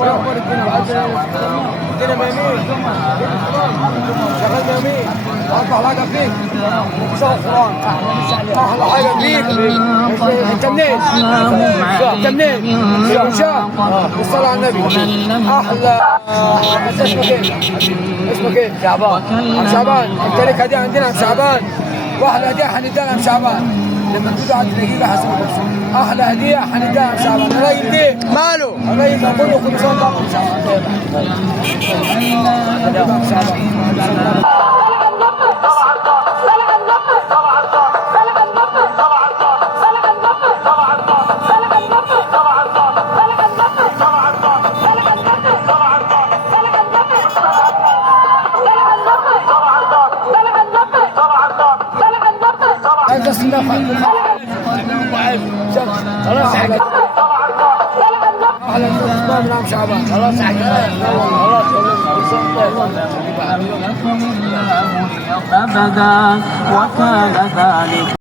اخبار الدنيا بعد الدنيا ميمين شغال ميمين اصبح حاجه فيك شغل قران احلى حاجه فيك انت منين؟ انت منين؟ من شام بالصلاه على النبي احلى انت اسمك ايه؟ اسمك ايه؟ شعبان عم شعبان انت لك هديه عندنا عم شعبان واحلى هديه حنديها عم شعبان لما تيجوا عند دقيقة حسب أحلى هدية حنديها عم شعبان الراجل دي ماله؟ الراجل بقول له كل سنة عم شعبان عم شعبان انت الصنافة خلاص على الاسباب نعم شعبان خلاص أبدا وكان ذلك